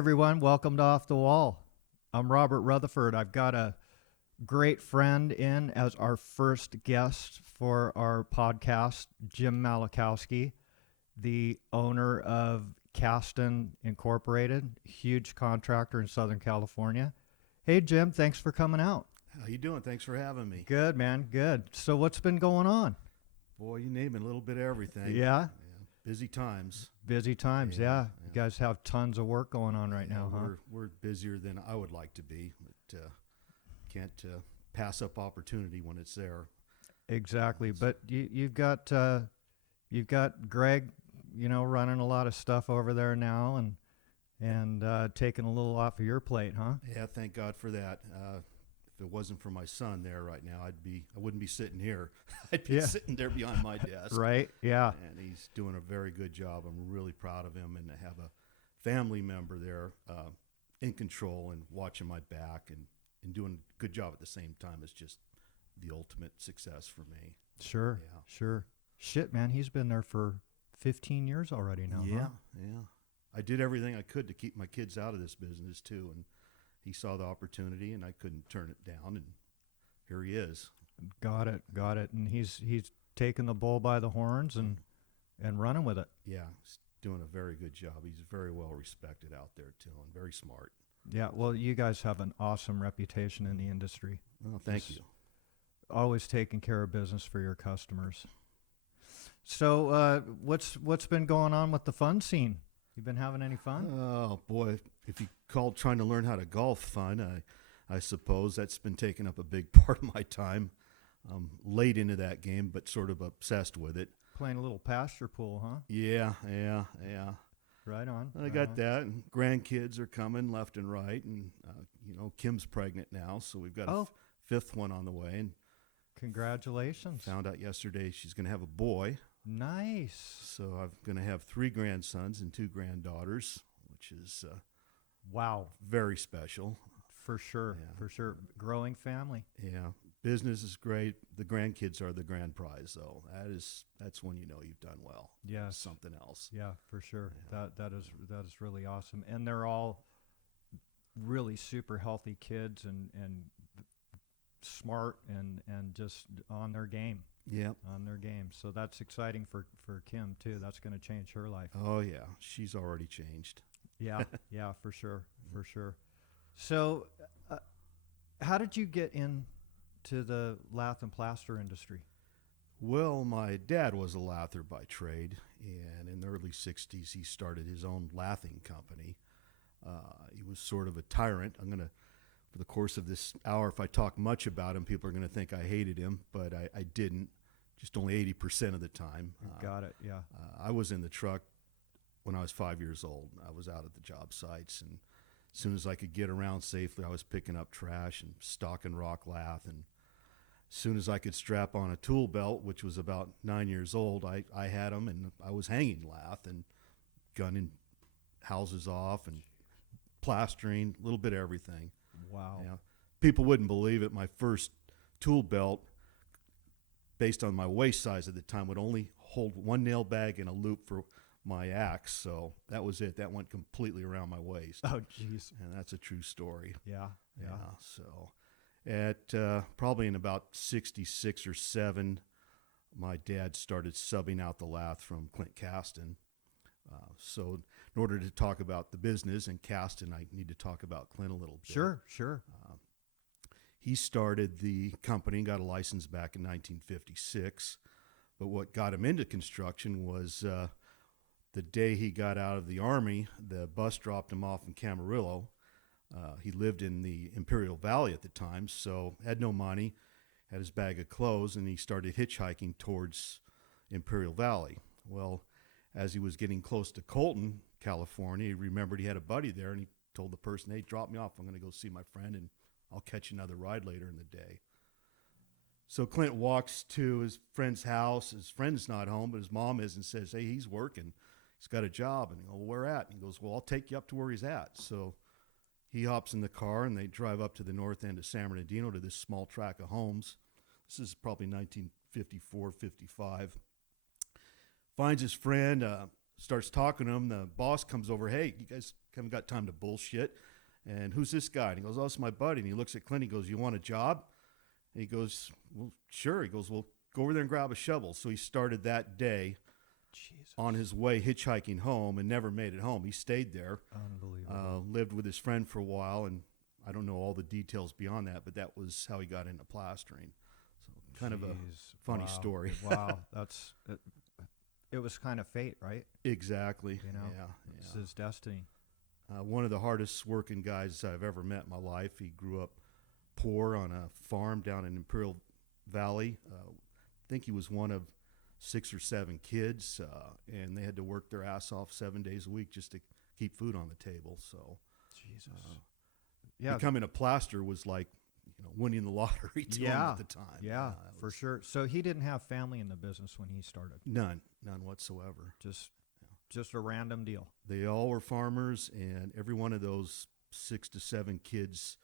everyone. Welcome to Off the Wall. I'm Robert Rutherford. I've got a great friend in as our first guest for our podcast, Jim Malachowski, the owner of Caston Incorporated, huge contractor in Southern California. Hey, Jim, thanks for coming out. How you doing? Thanks for having me. Good, man. Good. So what's been going on? Boy, you name it, a little bit of everything. Yeah? Busy times. Busy times, yeah. You guys have tons of work going on right now, huh? We're busier than I would like to be, but can't pass up opportunity when it's there. Exactly. But you've got Greg, running a lot of stuff over there now and taking a little off of your plate, huh? Yeah, thank God for that. If it wasn't for my son there right now, I wouldn't be sitting here. I'd be sitting there behind my desk. Right, yeah. And he's doing a very good job. I'm really proud of him, and to have a family member there in control and watching my back and doing a good job at the same time is just the ultimate success for me. Sure, yeah. Sure. Shit, man, he's been there for 15 years already now, Yeah, huh? yeah. I did everything I could to keep my kids out of this business, too, and he saw the opportunity, and I couldn't turn it down, and here he is. Got it. And he's taking the bull by the horns and running with it. Yeah, he's doing a very good job. He's very well respected out there, too, and very smart. Yeah, well, you guys have an awesome reputation in the industry. Well, thank you. Always taking care of business for your customers. So what's been going on with the fun scene? You been having any fun? Oh, boy, if you call trying to learn how to golf fun, I suppose that's been taking up a big part of my time. I'm late into that game, but sort of obsessed with it. Playing a little pasture pool, huh? Yeah. Right on. I got that, and grandkids are coming left and right, and Kim's pregnant now, so we've got a fifth one on the way. And congratulations! Found out yesterday she's going to have a boy. Nice. So I'm going to have 3 grandsons and 2 granddaughters, which is wow, very special. For sure. Growing family. Yeah, business is great. The grandkids are the grand prize, though. That's when you know you've done well. Yeah, something else. Yeah, for sure. Yeah. That is really awesome, and they're all really super healthy kids and smart and just on their game. Yeah, on their game. So that's exciting for Kim too. That's going to change her life. Oh yeah, she's already changed. Yeah, for sure. So, how did you get into the lath and plaster industry? Well, my dad was a lather by trade, and in the early 60s, he started his own lathing company. He was sort of a tyrant. For the course of this hour, if I talk much about him, people are going to think I hated him, but I didn't, just only 80% of the time. Got it, yeah. I was in the truck when I was 5 years old. I was out at the job sites, and as soon as I could get around safely, I was picking up trash and stocking rock lath, and as soon as I could strap on a tool belt, which was about 9 years old, I had them, and I was hanging lath and gunning houses off and plastering, a little bit of everything. Wow. Yeah. People wouldn't believe it. My first tool belt, based on my waist size at the time, would only hold 1 nail bag and a loop for my axe. So that was it. That went completely around my waist. Oh, jeez. And that's a true story. Yeah. So at probably in about 66 or 7, my dad started subbing out the lath from Clint Caston. So in order to talk about the business and Caston, I need to talk about Clint a little bit. Sure. He started the company and got a license back in 1956. But what got him into construction was the day he got out of the Army, the bus dropped him off in Camarillo. He lived in the Imperial Valley at the time, so had no money, had his bag of clothes, and he started hitchhiking towards Imperial Valley. Well, as he was getting close to Colton, California, he remembered he had a buddy there, and he told the person, "Hey, drop me off. I'm going to go see my friend, and I'll catch another ride later in the day." So Clint walks to his friend's house. His friend's not home, but his mom is, and says, "Hey, he's working. He's got a job." And he goes, "Well, where at?" And he goes, "Well, I'll take you up to where he's at." So he hops in the car, and they drive up to the north end of San Bernardino to this small tract of homes. This is probably 1954, 55. Finds his friend, starts talking to him. The boss comes over, "Hey, you guys haven't got time to bullshit. And who's this guy? And he goes, oh, it's my buddy. And he looks at Clint. He goes, you want a job? And he goes, well, sure. He goes, well, go over there and grab a shovel. So he started that day Jesus. on his way hitchhiking home and never made it home. He stayed there. Unbelievable. Lived with his friend for a while, and I don't know all the details beyond that, but that was how he got into plastering. So kind of a funny story. Wow, that's it was kind of fate, right? Exactly. You know, yeah. It's his destiny. One of the hardest working guys I've ever met in my life. He grew up poor on a farm down in Imperial Valley. I think he was one of 6 or 7 kids, and they had to work their ass off 7 days a week just to keep food on the table. So, Jesus, becoming a plaster was like, winning the lottery to him at the time. Yeah, for sure. So he didn't have family in the business when he started. None whatsoever. Just a random deal. They all were farmers, and every one of those 6 to 7 kids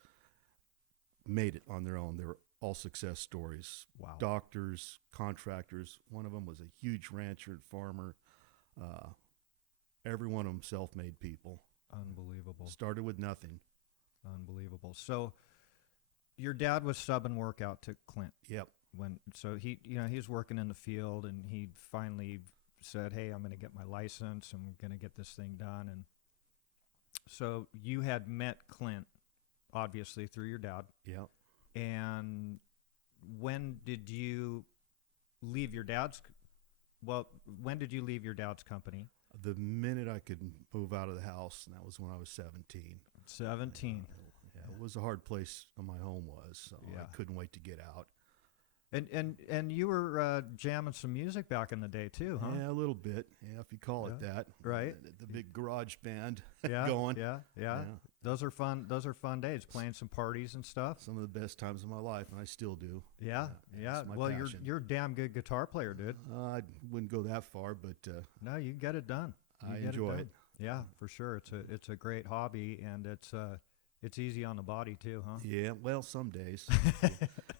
made it on their own. They were all success stories. Wow. Doctors, contractors. One of them was a huge rancher and farmer. Every one of them self-made people. Unbelievable. Started with nothing. Unbelievable. So your dad was subbing work out to Clint. Yep. So he was working in the field, and he finally said, hey, I'm going to get my license. I'm going to get this thing done. And so you had met Clint, obviously, through your dad. Yep. And when did you leave your dad's? Well, when did you leave your dad's company? The minute I could move out of the house, and that was when I was 17. 17. It was a hard place. My home was, so Yeah. I couldn't wait to get out. And you were jamming some music back in the day too, huh? Yeah, a little bit. Yeah, if you call it that. Right. The big garage band Yeah, going. yeah. Those are fun days, playing some parties and stuff. Some of the best times of my life, and I still do. Yeah. It's my Well, passion. you're a damn good guitar player, dude. I wouldn't go that far, but No, you get it done. I enjoy it. Yeah, for sure. It's a great hobby, and it's easy on the body too, huh? Yeah, well, some days.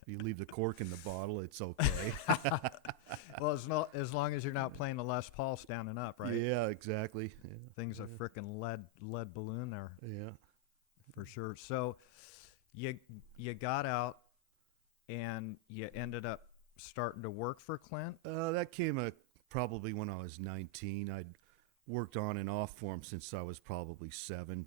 You leave the cork in the bottle, it's okay. Well, as long as you're not playing the Les Paul standing up, right? Yeah, exactly. Yeah. Thing's a freaking lead balloon there. Yeah. For sure. So you got out and you ended up starting to work for Clint? That came probably when I was 19. I'd worked on and off for him since I was probably 7,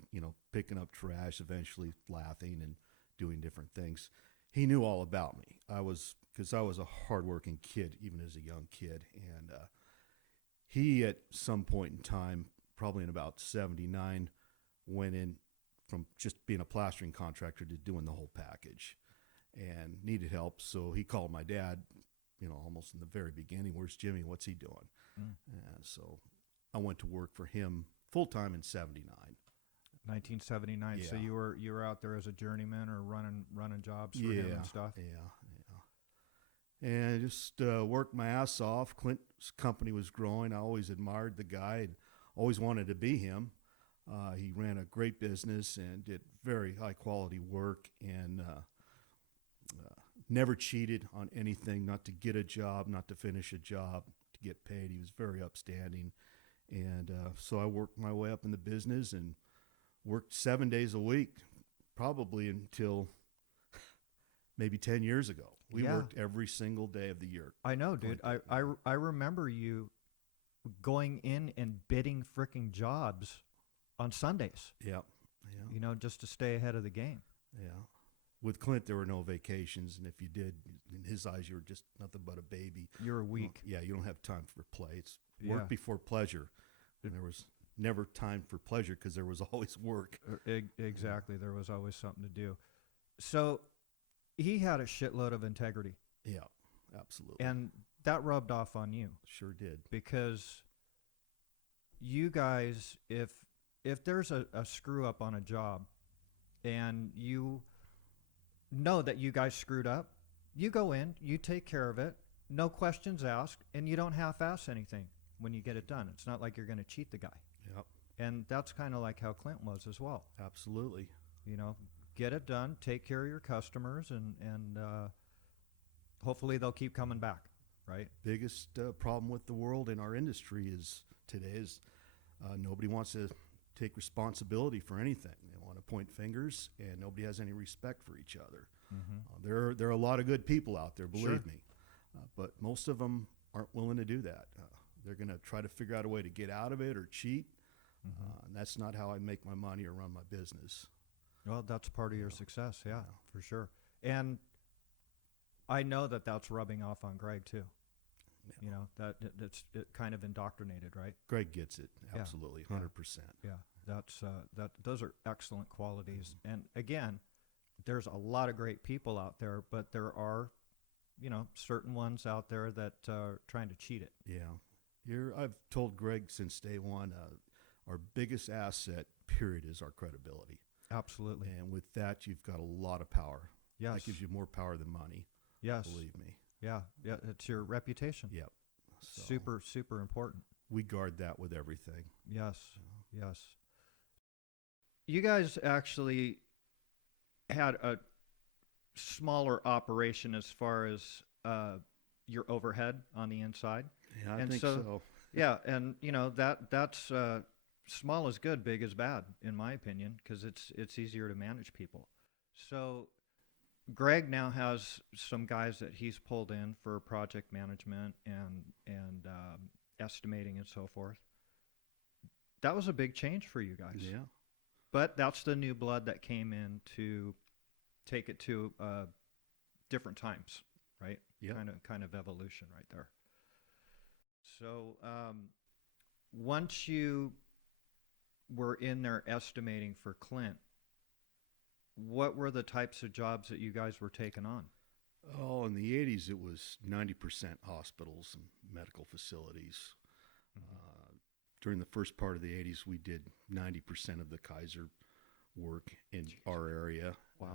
picking up trash, eventually lathing and doing different things. He knew all about me. Because I was a hardworking kid, even as a young kid. And he, at some point in time, probably in about 79, went in from just being a plastering contractor to doing the whole package and needed help. So he called my dad, almost in the very beginning, where's Jimmy? What's he doing? And so I went to work for him full-time in 79. 1979. Yeah. So you were out there as a journeyman or running jobs for him and stuff? Yeah. And just worked my ass off. Clint's company was growing. I always admired the guy and always wanted to be him. He ran a great business and did very high-quality work and never cheated on anything, not to get a job, not to finish a job, to get paid. He was very upstanding. And so I worked my way up in the business and worked 7 days a week, probably until maybe 10 years ago. We worked every single day of the year. I know, dude. I remember you going in and bidding fricking jobs on Sundays. Yeah. Just to stay ahead of the game. Yeah. With Clint, there were no vacations, and if you did, in his eyes, you were just nothing but a baby. You're weak. Yeah, you don't have time for play. It's work before pleasure. And there was never time for pleasure because there was always work. Exactly. There was always something to do. So he had a shitload of integrity. Yeah, absolutely. And that rubbed off on you. Sure did. Because you guys, if there's a screw up on a job and you know that you guys screwed up, you go in, you take care of it, no questions asked, and you don't half-ass anything when you get it done. It's not like you're going to cheat the guy. Yep. And that's kind of like how Clint was as well. Absolutely. Get it done, take care of your customers, and hopefully they'll keep coming back, right? Biggest problem with the world in our industry today is nobody wants to take responsibility for anything. They want to point fingers, and nobody has any respect for each other. There are a lot of good people out there, believe me, but most of them aren't willing to do that. They're going to try to figure out a way to get out of it or cheat, and that's not how I make my money or run my business. Well, that's part of your success, yeah, for sure. And I know that that's rubbing off on Greg too. Yeah. You know, that it's kind of indoctrinated, right? Greg gets it, Yeah. absolutely, Yeah. 100%. Yeah, that's those are excellent qualities. And again, there's a lot of great people out there, but there are, certain ones out there that are trying to cheat it. Yeah. I've told Greg since day one, our biggest asset, period, is our credibility. Absolutely. And with that, you've got a lot of power. Yes. That gives you more power than money. Yes. Believe me. Yeah. Yeah. It's your reputation. Yep. So Super, super important. we guard that with everything. Yes. Yes. You guys actually had a smaller operation as far as your overhead on the inside. Yeah, I And think so- so. Yeah, and that's small is good, big is bad, in my opinion, because it's easier to manage people. So Greg now has some guys that he's pulled in for project management and estimating and so forth. That was a big change for you guys. Yeah. But that's the new blood that came in to take it to different times, right? Yep. Kind of evolution right there. So once you were in there estimating for Clint, what were the types of jobs that you guys were taking on? Oh, in the 80s, it was 90% hospitals and medical facilities. During the first part of the 80s, we did 90% of the Kaiser work in our area. Wow.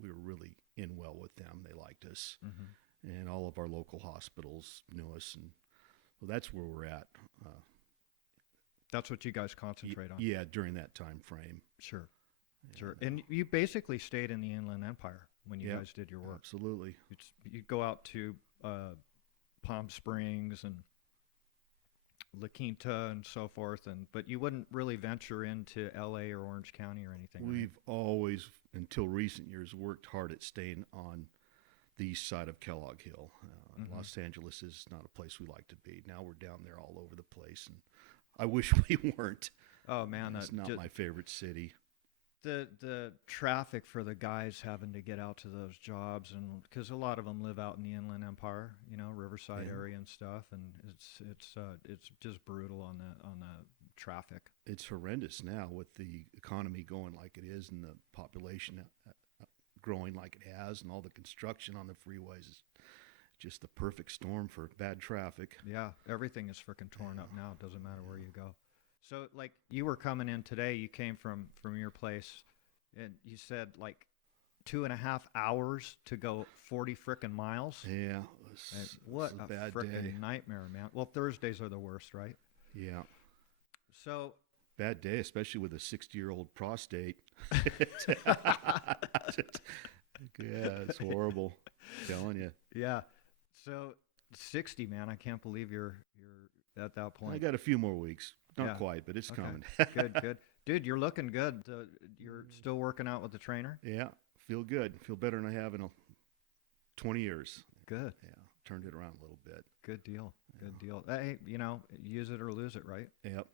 We were really in well with them. They liked us. And all of our local hospitals knew us. And well, that's where we're at. That's what you guys concentrate on. Yeah, during that time frame. Sure. Sure. And you basically stayed in the Inland Empire when you Yep. guys did your work. Absolutely. You'd go out to Palm Springs and La Quinta and so forth, but you wouldn't really venture into LA or Orange County or anything. Right? We've always, until recent years, worked hard at staying on the east side of Kellogg Hill. Los Angeles is not a place we like to be. Now we're down there all over the place, and I wish we weren't. Oh man, It's not my favorite city. The traffic for the guys having to get out to those jobs, and because a lot of them live out in the Inland Empire, Riverside Yeah. area and stuff, and it's just brutal on the traffic. It's horrendous now with the economy going like it is and the population growing like it has, and all the construction on the freeways is just the perfect storm for bad traffic. Yeah, everything is freaking torn up now. It doesn't matter where you go. So, like, you were coming in today. You came from your place, and you said like 2.5 hours to go 40 frickin' miles. Yeah, What it's a bad frickin' day. nightmare, man. Well, Thursdays are the worst, right? Yeah, So, bad day, especially with a 60-year-old prostate. Yeah, it's horrible. I'm telling you. yeah. So 60, man. I can't believe you're at that point. I got a few more weeks. Not Yeah. quite, but it's Okay. coming. Good. Dude, you're looking good. You're still working out with the trainer? Yeah, feel good. Feel better than I have in 20 years. Good. Yeah, turned it around a little bit. Good deal. Good deal. Hey, use it or lose it, right? Yep.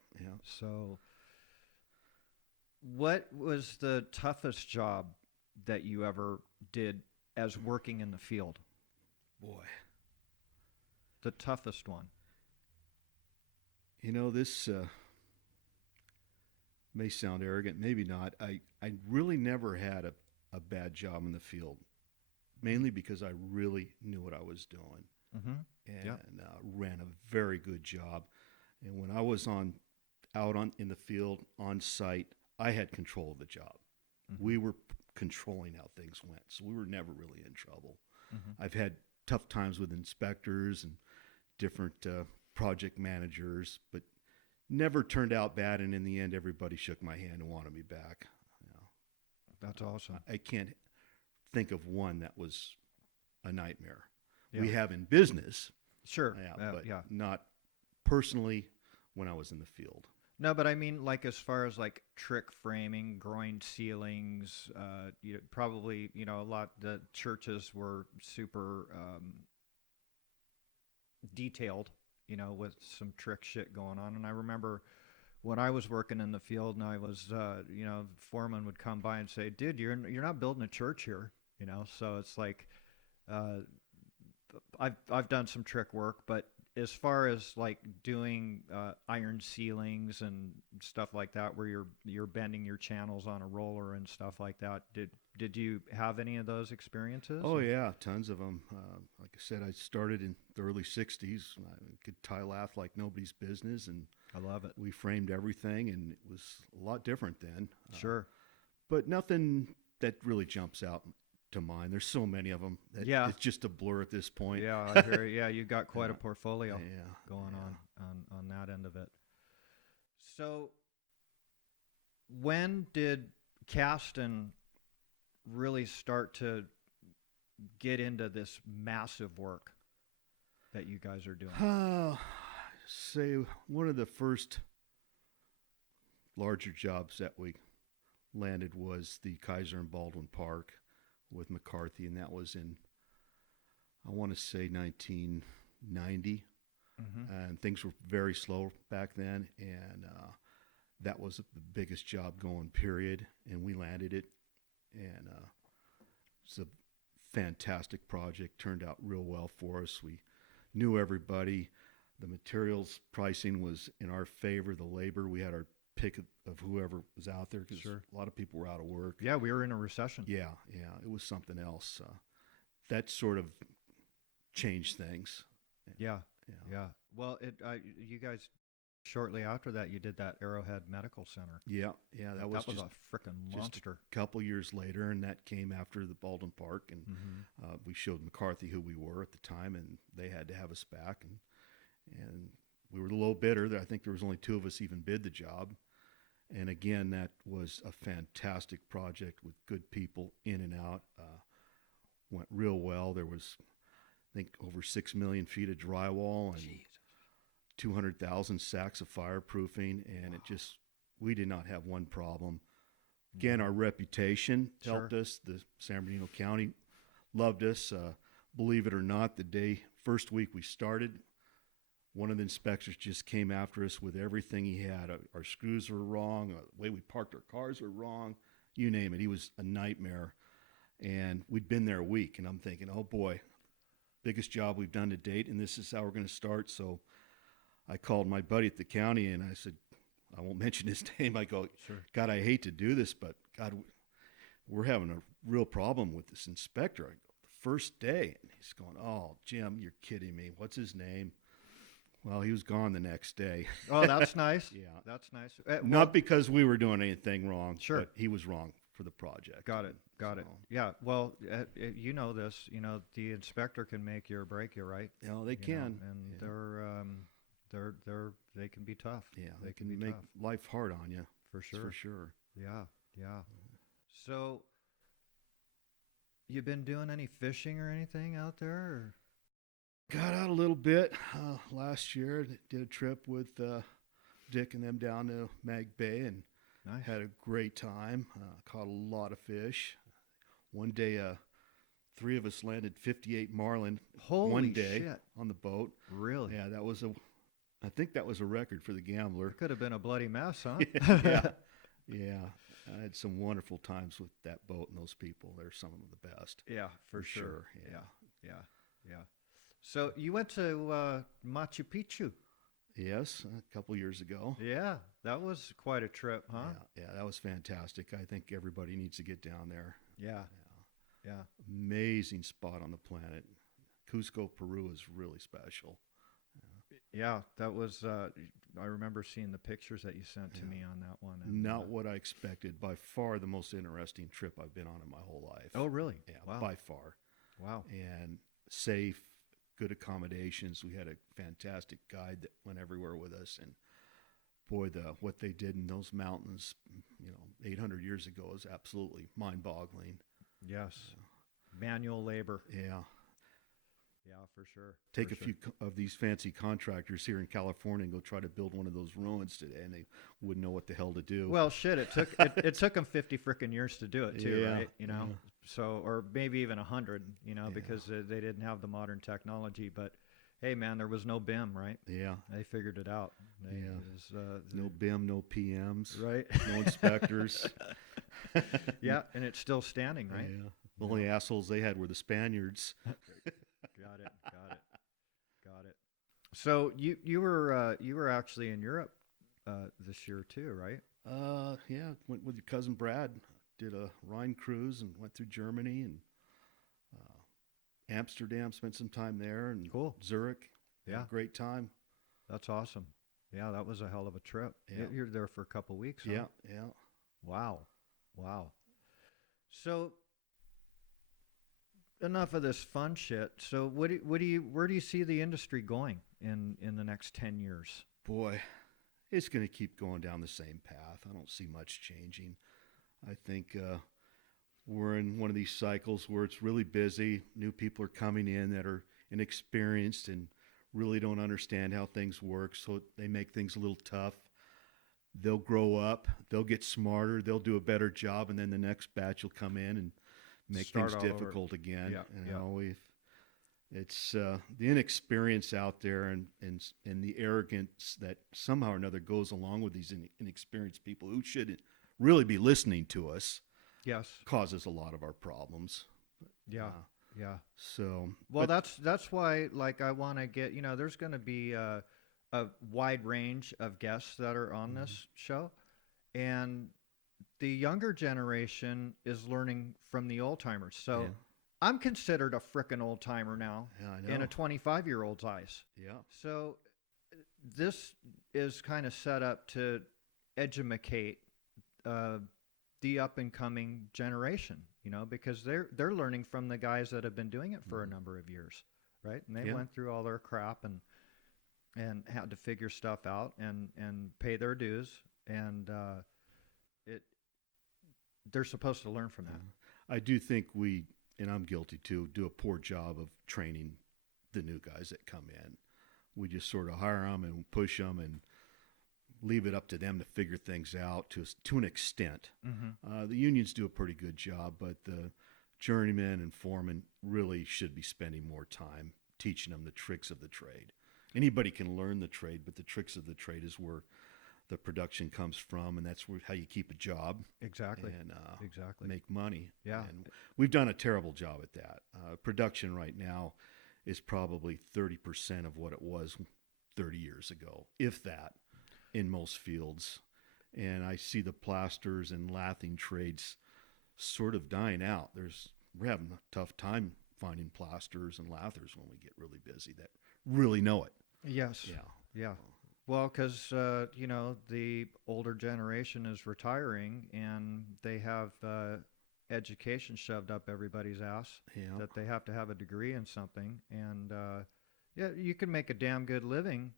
So, what was the toughest job that you ever did as working in the field? Boy, The toughest one. this may sound arrogant, maybe not. I really never had a bad job in the field, mainly because I really knew what I was doing Mm-hmm. and ran a very good job. And when I was out in the field on site, I had control of the job. Mm-hmm. We were controlling how things went, so we were never really in trouble. Mm-hmm. I've had tough times with inspectors and different project managers, but never turned out bad. And in the end, everybody shook my hand and wanted me back. That's awesome. I can't think of one that was a nightmare. Yeah. We have in business, Sure. but yeah. not personally when I was in the field. No, but I mean, like as far as like trick framing, groined ceilings, probably a lot. The churches were super detailed, with some trick shit going on. And I remember when I was working in the field, and I was, the foreman would come by and say, "Dude, you're not building a church here," So it's like, uh, I've done some trick work, but as far as like doing iron ceilings and stuff like that, where you're bending your channels on a roller and stuff like that, did you have any of those experiences? Oh Or- yeah, tons of them. Like I said, I started in the early '60s. I could tie lath like nobody's business, and I love it. we framed everything, and it was a lot different then. Sure. But nothing that really jumps out to mind. There's so many of them that Yeah. it's just a blur at this point. Yeah, I hear you. Yeah, you got quite a Yeah, portfolio yeah, going yeah. on that end of it. So when did Caston really start to get into this massive work that you guys are doing? Say one of the first larger jobs that we landed was the Kaiser and Baldwin Park with McCarthy, and that was in, I want to say, 1990. Mm-hmm. And things were very slow back then, and that was the biggest job going, period. And we landed it, and it's a fantastic project. Turned out real well for us. We knew everybody. The materials pricing was in our favor. The labor, we had our pick of whoever was out there because Sure. a lot of people were out of work. Yeah, we were in a recession. Yeah, it was something else. That sort of changed things. Yeah, Yeah, yeah. Well, you guys shortly after that, you did that Arrowhead Medical Center. yeah. That was That was just a freaking just monster. a couple years later, and that came after the Baldwin Park, and Mm-hmm. we showed McCarthy who we were at the time, and they had to have us back, and we were the low bidder. I think there was only two of us even bid the job, and again, that was a fantastic project with good people in and out. Went real well. There was, I think, over 6 million feet of drywall and Jeez. 200,000 sacks of fireproofing, and it just, we did not have one problem. Again, our reputation helped Sure. us. The San Bernardino County loved us. Believe it or not, first week we started, one of the inspectors just came after us with everything he had. Our screws were wrong, the way we parked our cars were wrong, you name it. He was a nightmare. And we'd been there a week, and I'm thinking, oh boy, biggest job we've done to date, and this is how we're going to start. So I called my buddy at the county, and I said, I won't mention his name. I go, Sure. God, I hate to do this, but God, we're having a real problem with this inspector. I go, the first day, and he's going, oh, Jim, you're kidding me. What's his name? Well, he was gone the next day. Oh, that's nice. Yeah. That's nice. Not because we were doing anything wrong, Sure. but he was wrong for the project. Got it. Got it. So, Yeah. Well, you know this. The inspector can make you or break you, right? you know, they You know, can. and Yeah. they can be tough. Yeah, They they can can be make tough. life hard on you. For That's sure. For sure. Yeah. Yeah. So, you been doing any fishing or anything out there? Or? Got out a little bit last year. Did a trip with Dick and them down to Mag Bay and Nice. had a great time. Caught a lot of fish. One day, three of us landed 58 marlin Holy one day shit! on the boat. Really? Yeah, I think that was a record for the gambler. Could have been a bloody mess, huh? Yeah, yeah. I had some wonderful times with that boat and those people. They're some of the best. Yeah, for For sure. sure, Yeah. yeah. Yeah. So you went to Machu Picchu. Yes, a couple years ago. Yeah, that was quite a trip, huh? Yeah, that was fantastic. I think everybody needs to get down there. Yeah. Yeah. Amazing spot on the planet. Cusco, Peru is really special. Yeah, that was. I remember seeing the pictures that you sent to Yeah. me on that one. And, Not what I expected. By far the most interesting trip I've been on in my whole life. Oh, really? Yeah, Wow. by far. Wow. And safe, good accommodations. We had a fantastic guide that went everywhere with us. And boy, what they did in those mountains, 800 years ago is absolutely mind-boggling. Yes. Manual labor. Yeah. Yeah, for sure. Take for a sure. few of these fancy contractors here in California and go try to build one of those ruins today, and they wouldn't know what the hell to do. Well, shit, it took them 50 freaking years to do it too, Yeah, right? You know, yeah. so or maybe even 100, you know, Yeah. because they didn't have the modern technology. But hey, man, there was no BIM, right? Yeah. They figured it out. Yeah. It was, No BIM, no PMs, right? no inspectors. Yeah, and it's still standing, right? Yeah. The only assholes they had were the Spaniards. Got it. Got it. Got it. So you were actually in Europe this year too, right? Yeah, went with your cousin Brad. Did a Rhine cruise and went through Germany and Amsterdam. Spent some time there and Cool. Zurich. Had Yeah, a great time. that's awesome. Yeah, that was a hell of a trip. Yeah. You're there for a couple weeks, huh? Yeah, yeah. Wow. Wow. So enough of this fun shit. So where do you see the industry going in the next 10 years? Boy, it's going to keep going down the same path. I don't see much changing. I think we're in one of these cycles where it's really busy. New people are coming in that are inexperienced and really don't understand how things work, so they make things a little tough. They'll grow up, they'll get smarter, they'll do a better job, and then the next batch will come in and make Start things all over. difficult again. Yeah, You yeah. know, it's the inexperience out there and the arrogance that somehow or another goes along with these inexperienced people who should really be listening to us Yes. causes a lot of our problems. Yeah. Uh, Yeah. so, Well, but that's why like I want to get, you know, there's going to be a wide range of guests that are on this show, and the younger generation is learning from the old timers. So Yeah. I'm considered a frickin' old timer now yeah, I know. in a 25-year-old's eyes. Yeah, So this is kind of set up to educate uh, the up and coming generation, you know, because they're learning from the guys that have been doing it for a number of years, right? And they Yeah. went through all their crap and had to figure stuff out and pay their dues, and it they're supposed to learn from that. I do think we, and I'm guilty too, do a poor job of training the new guys that come in. We just sort of hire them and push them and leave it up to them to figure things out to an extent. Mm-hmm. The unions do a pretty good job, but the journeyman and foreman really should be spending more time teaching them the tricks of the trade. Anybody can learn the trade, but the tricks of the trade is where the production comes from, and that's how you keep a job Exactly. and Exactly. make money. Yeah. And we've done a terrible job at that. Production right now is probably 30% of what it was 30 years ago, if that, in most fields. And I see the plasters and lathing trades sort of dying out. We're having a tough time finding plasters and lathers when we get really busy that really know it. Yes. Yeah. Yeah. Well, because you know, the older generation is retiring, and they have education shoved up everybody's ass Yeah. that they have to have a degree in something, and yeah, you can make a damn good living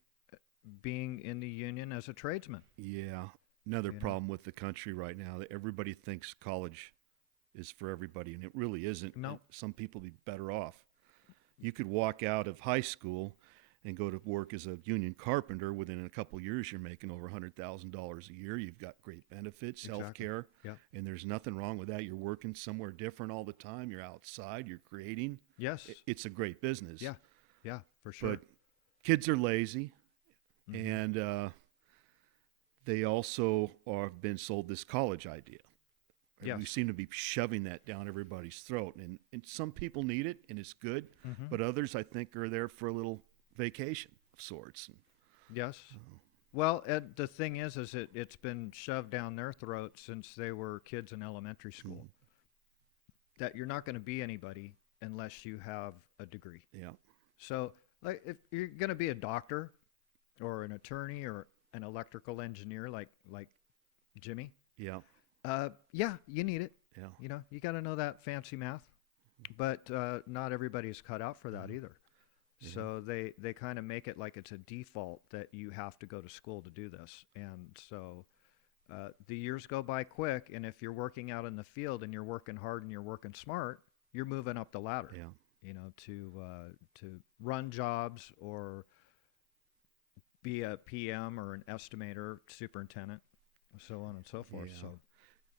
being in the union as a tradesman. Yeah. Another You know? problem with the country right now that everybody thinks college is for everybody, and it really isn't. No. Some people be better off. You could walk out of high school and go to work as a union carpenter. Within a couple of years, you're making over $100,000 a year. You've got great benefits, Exactly. health care, Yeah. and there's nothing wrong with that. You're working somewhere different all the time. You're outside. You're creating. Yes. It's a great business. Yeah. Yeah. For sure. But kids are lazy, Mhm. and they also have been sold this college idea. And Yes. we seem to be shoving that down everybody's throat. And some people need it, and it's good. Mhm. But others, I think, are there for a little vacation of sorts. Yes. Well, Ed, the thing is it's been shoved down their throats since they were kids in elementary school. That you're not going to be anybody unless you have a degree. Yeah. So, like, if you're going to be a doctor or an attorney or an electrical engineer, like Jimmy, Yeah. yeah, you need it. Yeah. You know, you got to know that fancy math, but not everybody's cut out for that either. Mhm. So they kind of make it like it's a default that you have to go to school to do this, and so the years go by quick. And if you're working out in the field and you're working hard and you're working smart, you're moving up the ladder. Yeah. to run jobs or be a PM or an estimator, superintendent, so on and so forth. Yeah. So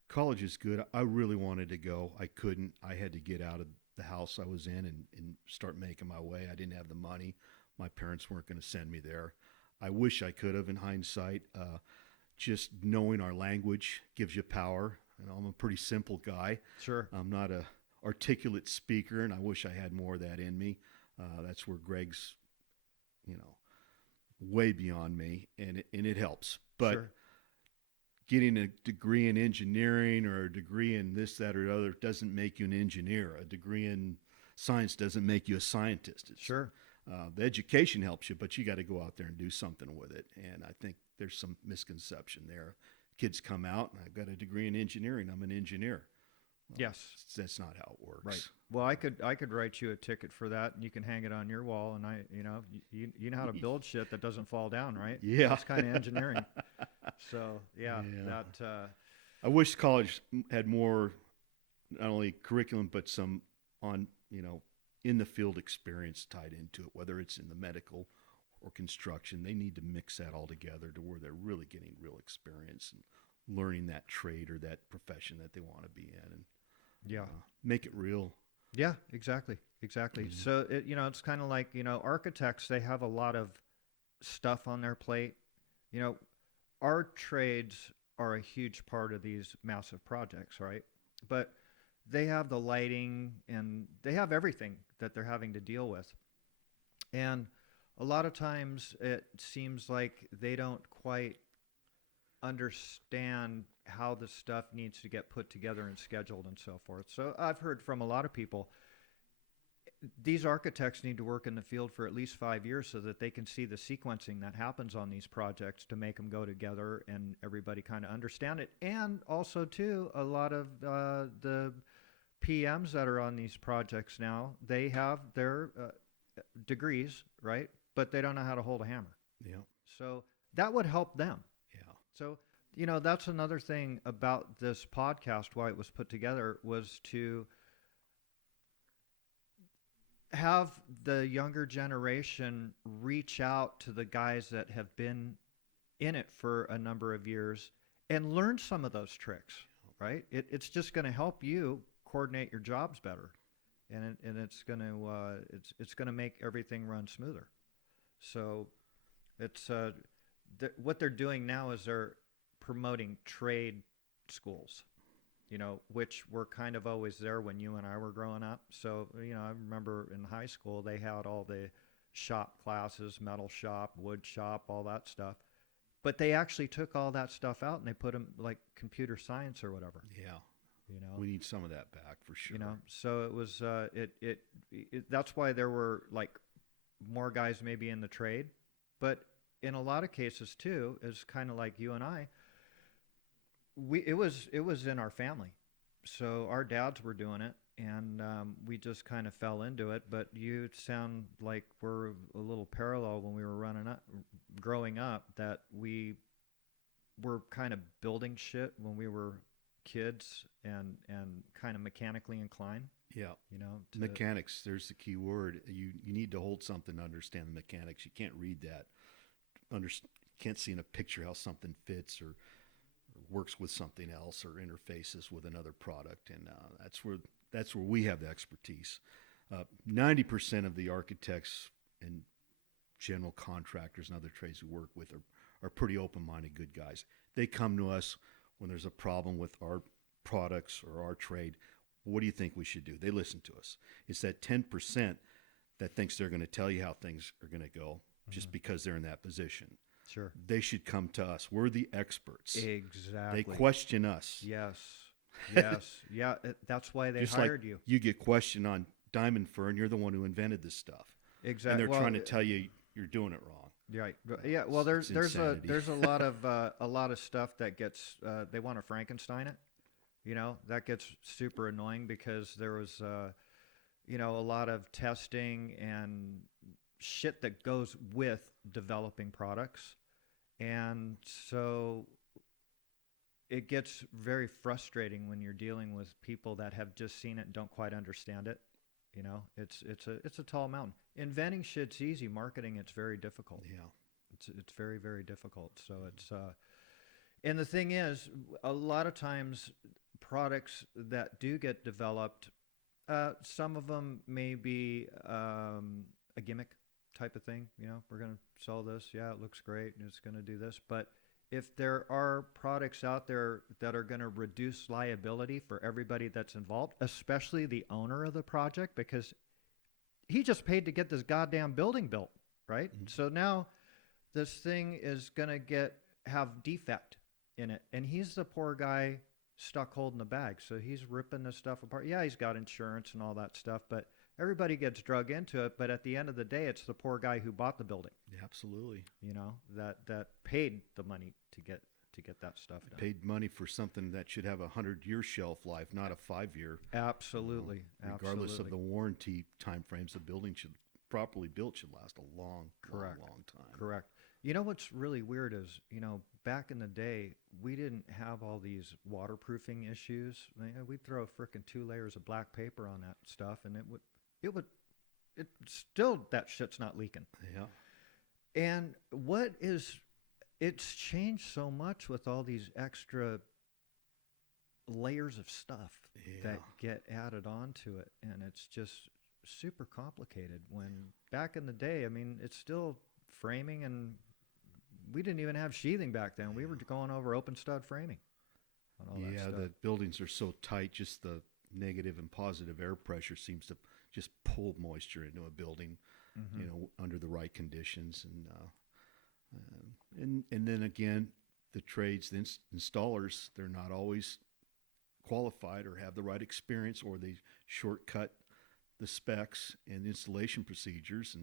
College is good. I really wanted to go. I couldn't. I had to get out of the house I was in and start making my way. I didn't have the money. My parents weren't going to send me there. I wish I could have in hindsight. Just knowing our language gives you power. I'm a pretty simple guy. sure, I'm not a articulate speaker, and I wish I had more of that in me. That's where Greg's, way beyond me, and it helps. But sure, getting a degree in engineering or a degree in this, that, or the other doesn't make you an engineer. A degree in science doesn't make you a scientist. sure. The education helps you, but you got to go out there and do something with it. And I think there's some misconception there. Kids come out, and I've got a degree in engineering. I'm an engineer. Well, Yes. that's not how it works. Right. Well, I could write you a ticket for that, and you can hang it on your wall. And you know how to build shit that doesn't fall down, right? Yeah. That's kind of engineering. So yeah, Yeah. that I wish college had more, not only curriculum, but some on, in the field experience tied into it, whether it's in the medical or construction. They need to mix that all together to where they're really getting real experience and learning that trade or that profession that they want to be in, and yeah. make it real. Yeah, exactly. Mhm. So it's kind of like, architects, they have a lot of stuff on their plate. Our trades are a huge part of these massive projects, right? But they have the lighting and they have everything that they're having to deal with. And a lot of times it seems like they don't quite understand how the stuff needs to get put together and scheduled and so forth. So I've heard from a lot of people, these architects need to work in the field for at least 5 years so that they can see the sequencing that happens on these projects to make them go together and everybody kind of understand it. And also, too, a lot of the PMs that are on these projects now, they have their degrees, right? But they don't know how to hold a hammer. Yeah. So that would help them. Yeah. So, that's another thing about this podcast, why it was put together, was to have the younger generation reach out to the guys that have been in it for a number of years and learn some of those tricks, right? It's just going to help you coordinate your jobs better, and it's going to it's going to make everything run smoother. So it's what they're doing now is they're promoting trade schools, which were kind of always there when you and I were growing up. So, I remember in high school, they had all the shop classes, metal shop, wood shop, all that stuff. But they actually took all that stuff out and they put them like computer science or whatever. Yeah. We need some of that back for sure. So it was, that's why there were like more guys maybe in the trade. But in a lot of cases too, it's kind of like you and I, it was in our family. So our dads were doing it, and we just kind of fell into it. But you sound like we're a little parallel when we were growing up, that we were kind of building shit when we were kids and kind of mechanically inclined. Yeah. Mechanics, there's the key word. You need to hold something to understand the mechanics. You can't read that. Can't see in a picture how something fits or works with something else or interfaces with another product, and that's where we have the expertise. 90% of the architects and general contractors and other trades we work with are pretty open-minded, good guys. They come to us when there's a problem with our products or our trade. What do you think we should do? They listen to us. It's that 10% that thinks they're going to tell you how things are going to go just because they're in that position. Sure. They should come to us. We're the experts. Exactly. They question us. Yes. Yeah. That's why they Just hired like you. You get questioned on diamond fur, and you're the one who invented this stuff. Exactly. And they're trying to tell you you're doing it wrong. Right. Yeah. Well, there's insanity. a lot of stuff that gets they want to Frankenstein it. That gets super annoying because there was a lot of testing and shit that goes with developing products, and so it gets very frustrating when you're dealing with people that have just seen it and don't quite understand it. You know, it's a tall mountain. Inventing shit's easy. Marketing, it's very difficult. Yeah. It's very, very difficult. So it's and the thing is, a lot of times products that do get developed, some of them may be a gimmick type of thing. You know, we're going to sell this. Yeah, it looks great, and it's going to do this. But if there are products out there that are going to reduce liability for everybody that's involved, especially the owner of the project, because he just paid to get this goddamn building built, right? Mm-hmm. So now this thing is going to have defect in it, and he's the poor guy stuck holding the bag. So he's ripping this stuff apart. Yeah, he's got insurance and all that stuff, but everybody gets drug into it. But at the end of the day, it's the poor guy who bought the building. Yeah, absolutely. You know, that paid the money to get that stuff done. Paid money for something that should have a 100-year shelf life, not a 5-year. Absolutely. Regardless Absolutely. of the warranty timeframes, the building should properly built should last a long, Correct. long time. Correct. You know what's really weird is, you know, back in the day, we didn't have all these waterproofing issues. We'd throw frickin' 2 layers of black paper on that stuff, and it still, that shit's not leaking. Yeah. And it's changed so much with all these extra layers of stuff that get added onto it, and it's just super complicated. When back in the day, I mean, it's still framing, and we didn't even have sheathing back then. We were going over open stud framing on all that stuff. The buildings are so tight, just the negative and positive air pressure seems to just pull moisture into a building, Mm-hmm. you know, under the right conditions. And then again, the trades, the installers, they're not always qualified or have the right experience, or they shortcut the specs and installation procedures,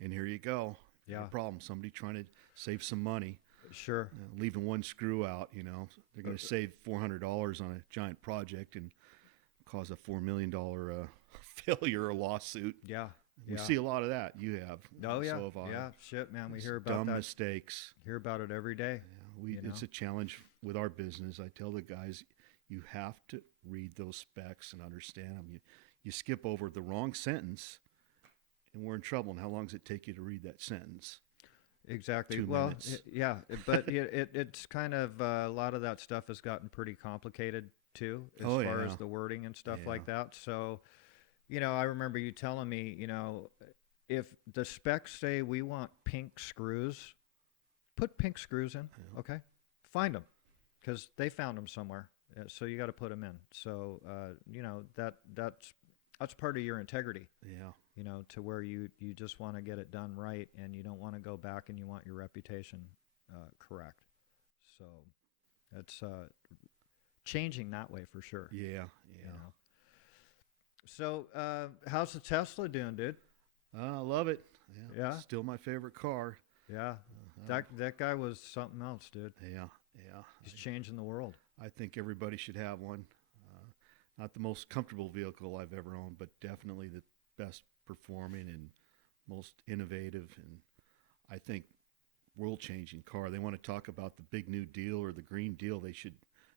and here you go. Yeah. No problem. Somebody trying to save some money, Sure. leaving one screw out. You know, they're going to save $400 on a giant project and cause a $4 million failure or lawsuit. Yeah. We see a lot of that. You have. Oh yeah. So have I. Yeah. Shit, man. We It's hear about dumb that. mistakes. Hear about it every day. Yeah, it's a challenge with our business. I tell the guys, you have to read those specs and understand them. You skip over the wrong sentence, and we're in trouble. And how long does it take you to read that sentence? Exactly. 2 Well, minutes. but it's kind of a lot of that stuff has gotten pretty complicated too, as Oh, far yeah. as the wording and stuff Yeah. like that. So, you know, I remember you telling me, you know, if the specs say we want pink screws, put pink screws in. Yeah. Okay, find them, because they found them somewhere. So you got to put them in. So you know, that's part of your integrity. Yeah. You know, to where you just want to get it done right, and you don't want to go back, and you want your reputation correct. So it's changing that way for sure. Yeah. Yeah. You know? So how's the Tesla doing, dude? I love it. Yeah? Still my favorite car. Yeah, that guy was something else, dude. Yeah. Yeah. He's changing the world. I think everybody should have one. Not the most comfortable vehicle I've ever owned, but definitely the best performing and most innovative, and I think world-changing car. They want to talk about the big new deal or the Green Deal. They should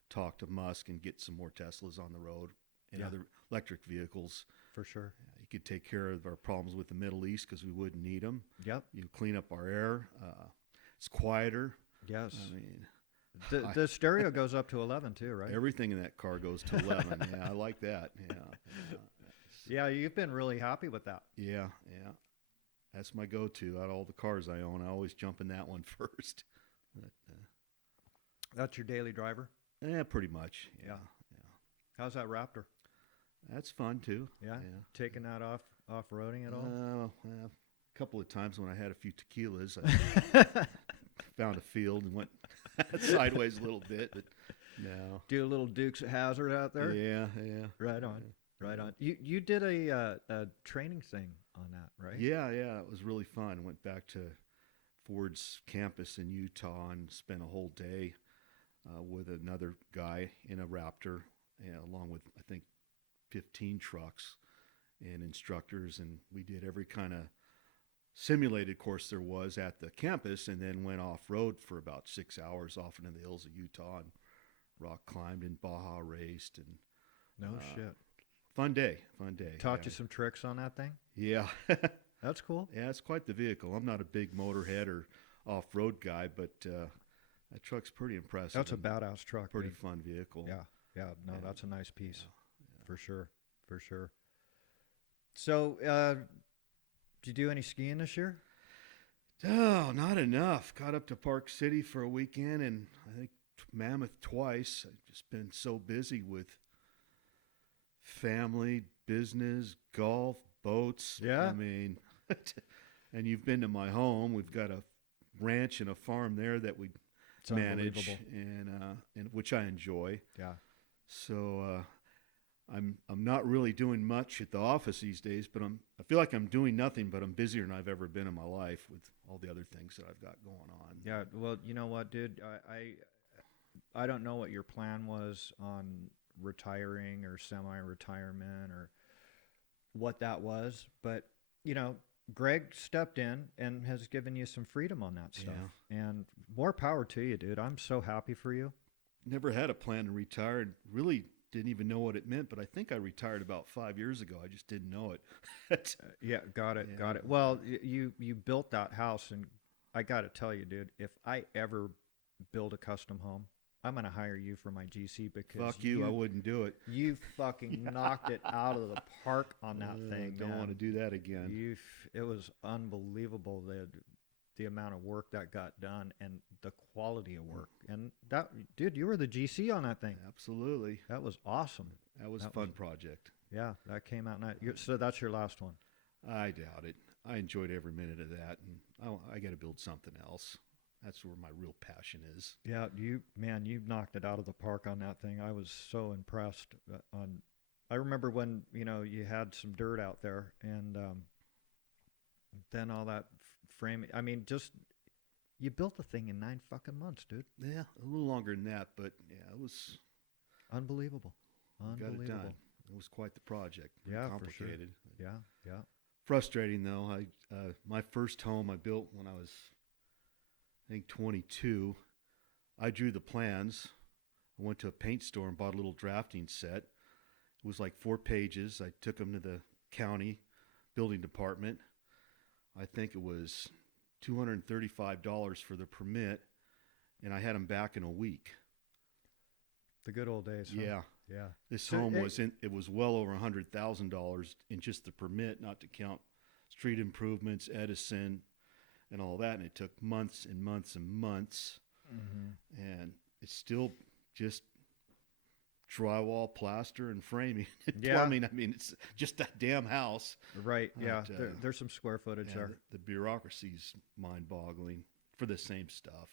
talk to Musk and get some more Teslas on the road and other electric vehicles. For sure. You could take care of our problems with the Middle East because we wouldn't need them. Yep. You clean up our air. It's quieter. Yes. I mean, The stereo goes up to 11 too, right? everything in that car goes to 11. Yeah, I like that. Yeah, you've been really happy with that. Yeah. That's my go-to. Out of all the cars I own, I always jump in that one first. But, That's your daily driver? pretty much. Yeah. How's that Raptor? That's fun too. Yeah? Taking that off-roading at all? Well, a couple of times when I had a few tequilas, I found a field and went sideways a little bit. But no. Do a little Dukes of Hazzard out there? Yeah. Right on. Right on. You did a training thing on that, right? Yeah. It was really fun. Went back to Ford's campus in Utah and spent a whole day with another guy in a Raptor, along with, I think, 15 trucks and instructors. And we did every kind of simulated course there was at the campus, and then went off-road for about 6 hours off into the hills of Utah and rock climbed and Baja raced. And No shit. Fun day. Fun day. Taught you some tricks on that thing? Yeah. That's cool. Yeah, it's quite the vehicle. I'm not a big motorhead or off-road guy, but that truck's pretty impressive. That's a badass truck. Pretty dude. fun vehicle. Yeah. Yeah. No, And, that's a nice piece. yeah. For sure. For sure. So, did you do any skiing this year? Oh, not enough. Got up to Park City for a weekend, and I think Mammoth twice. I've just been so busy with family, business, golf, boats. Yeah. I mean, and you've been to my home. We've got a ranch and a farm there that we It's manage, unbelievable. and which I enjoy. Yeah. So I'm not really doing much at the office these days, but I feel like I'm doing nothing, but I'm busier than I've ever been in my life with all the other things that I've got going on. Yeah. Well, you know what, dude? I don't know what your plan was on retiring or semi-retirement or what that was, but you know, Greg stepped in and has given you some freedom on that stuff. Yeah. And more power to you, dude. I'm so happy for you. Never had a plan to retire, and really didn't even know what it meant, but I think I retired about 5 years ago. I just didn't know it. Yeah, got it, Yeah. got it. Well, you built that house, and I got to tell you, dude, if I ever build a custom home, I'm going to hire you for my GC because Fuck you, I wouldn't do it. You fucking knocked it out of the park on that thing. Don't want to do that again. It was unbelievable the amount of work that got done and the quality of work. And that, dude, you were the GC on that thing. Absolutely. That was awesome. That was a fun project. Yeah, that came out nice. So that's your last one. I doubt it. I enjoyed every minute of that, and I got to build something else. That's where my real passion is. Yeah, you knocked it out of the park on that thing. I was so impressed. I remember when you had some dirt out there, and then all that framing. I mean, just you built the thing in 9 fucking months, dude. Yeah, a little longer than that, but yeah, it was Unbelievable. got it Unbelievable. done. It was quite the project. Very Yeah, for sure. complicated. Yeah, yeah. Frustrating though. My first home I built when I was, I think, 22. I drew the plans. I went to a paint store and bought a little drafting set. It was like 4 pages. I took them to the county building department. I think it was $235 for the permit, and I had them back in a week. The good old days. Huh? Yeah. Yeah. This So home it- it was well over $100,000 in just the permit, not to count street improvements, Edison, and all that. And it took months and months and months. Mm-hmm. And it's still just drywall, plaster, and framing and Yeah. plumbing. I mean, it's just that damn house. Right. Yeah. But, There's some square footage Yeah, there. the bureaucracy's mind-boggling for the same stuff.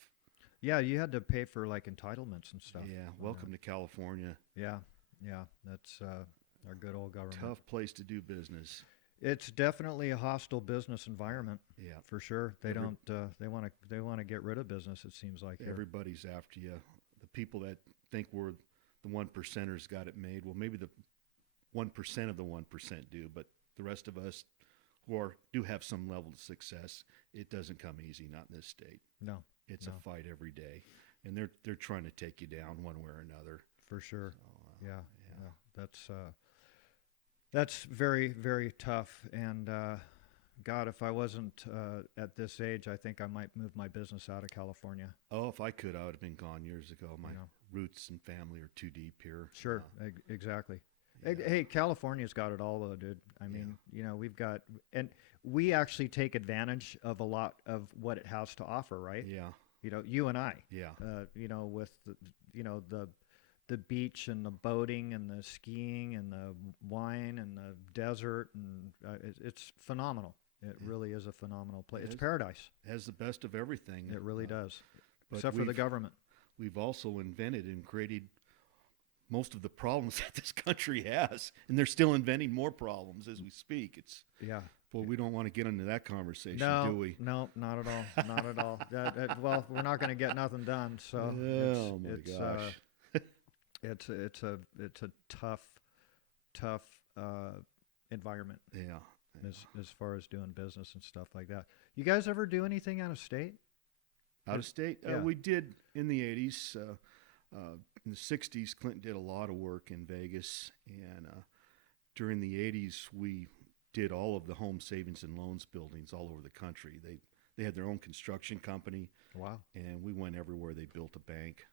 Yeah, you had to pay for like entitlements and stuff. Yeah, welcome to California. Yeah. Yeah. That's our good old government. Tough place to do business. It's definitely a hostile business environment Yeah, for sure. They Every- don't. They want to get rid of business. It seems like here. everybody's after you. The people that think we're the 1%ers got it made. Well, maybe the 1% of the 1% do, but the rest of us who do have some level of success, it doesn't come easy. Not in this state. No, It's No. a fight every day, and they're trying to take you down one way or another. for sure. So, Yeah. That's very, very tough. And God, if I wasn't at this age, I think I might move my business out of California. Oh, if I could, I would have been gone years ago. My Yeah. roots and family are too deep here. Sure, exactly. Yeah. Hey, California's got it all, though, dude. I mean, we've got, and we actually take advantage of a lot of what it has to offer, right? Yeah, You and I. yeah. With the beach and the boating and the skiing and the wine and the desert, and it's phenomenal. It Yeah. really is a phenomenal place. It It's is. paradise. It has the best of everything. It really does. but Except for the government. We've also invented and created most of the problems that this country has, and they're still inventing more problems as we speak. It's Yeah. well, we don't want to get into that conversation, No, do we? no, not at all. Not at all. Well, we're not going to get nothing done. So Oh my it's, gosh. it's a tough environment Yeah. as far as doing business and stuff like that. You guys ever do anything out of state? Out of state, Yeah. we did in the 80s. In the 60s, Clinton did a lot of work in Vegas, and during the 80s, we did all of the home savings and loans buildings all over the country. They had their own construction company, Wow. and we went everywhere they built a bank.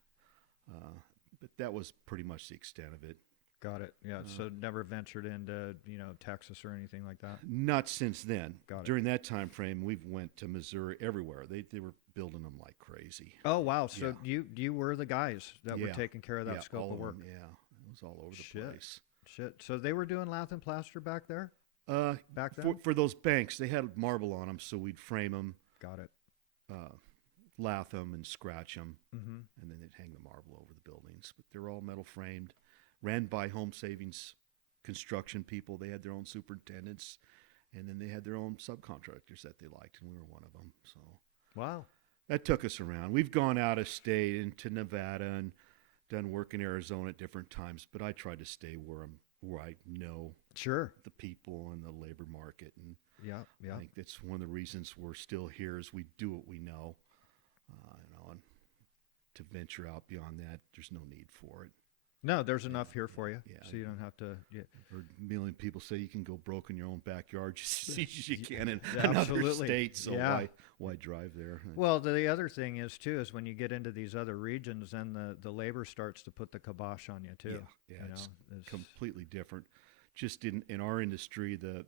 But that was pretty much the extent of it. Got it. Yeah. So never ventured into, Texas or anything like that. Not since then. Got it. During that time frame, we went to Missouri, everywhere. They were building them like crazy. Oh, wow. So Yeah. you were the guys that were Yeah. taking care of that Yeah, scope all of work. them, yeah, it was all over the Shit. place. Shit. So they were doing lath and plaster back there? Back then? For those banks, they had marble on them, so we'd frame them, Got it. lath them, and scratch them, Mm-hmm. and then they'd hang the marble over the buildings. But they're all metal framed, ran by home savings construction people. They had their own superintendents, and then they had their own subcontractors that they liked, and we were one of them. So Wow. that took us around. We've gone out of state into Nevada and done work in Arizona at different times, but I tried to stay where I know Sure. the people and the labor market, and Yeah. Yeah. I think that's one of the reasons we're still here is we do what we know, and to venture out beyond that, there's no need for it. No, there's enough here for you. Yeah. So you don't have to. Yeah. I've heard a million people say you can go broke in your own backyard just as easy as you can in Yeah, another absolutely. state. So Yeah. why drive there? Well, the other thing is too is when you get into these other regions, then the labor starts to put the kibosh on you too. Yeah, you it's know, completely different. Just in our industry, the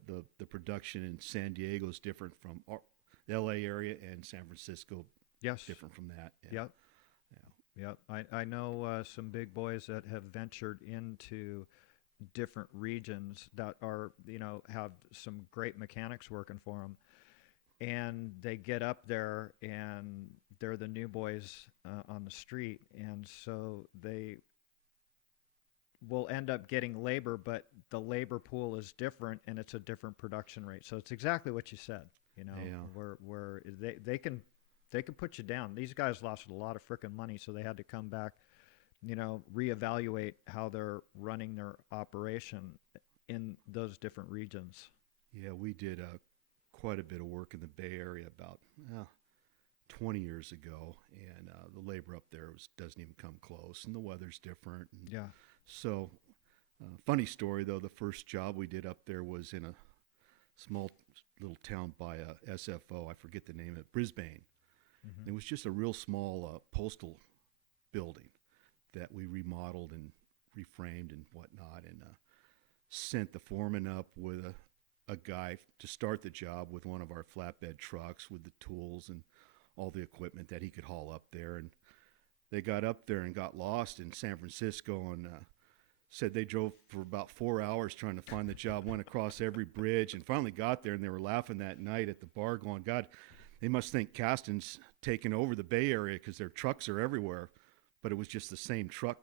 production in San Diego is different from the L.A. area, and San Francisco yes. different from that. Yep. Yeah. Yep. I know some big boys that have ventured into different regions that are, have some great mechanics working for them. And they get up there and they're the new boys on the street. And so they will end up getting labor, but the labor pool is different and it's a different production rate. So it's exactly what you said, Yeah. where they can put you down. These guys lost a lot of frickin' money, so they had to come back, reevaluate how they're running their operation in those different regions. Yeah, we did quite a bit of work in the Bay Area about 20 years ago, and the labor up there doesn't even come close, and the weather's different. And Yeah. So, funny story though, the first job we did up there was in a small little town by SFO. I forget the name of it, Brisbane. Mm-hmm. It was just a real small postal building that we remodeled and reframed and whatnot, and sent the foreman up with a guy to start the job with one of our flatbed trucks with the tools and all the equipment that he could haul up there. And they got up there and got lost in San Francisco, and said they drove for about 4 hours trying to find the job, went across every bridge, and finally got there. And they were laughing that night at the bar going, God, they must think Caston's taken over the Bay Area because their trucks are everywhere. But it was just the same truck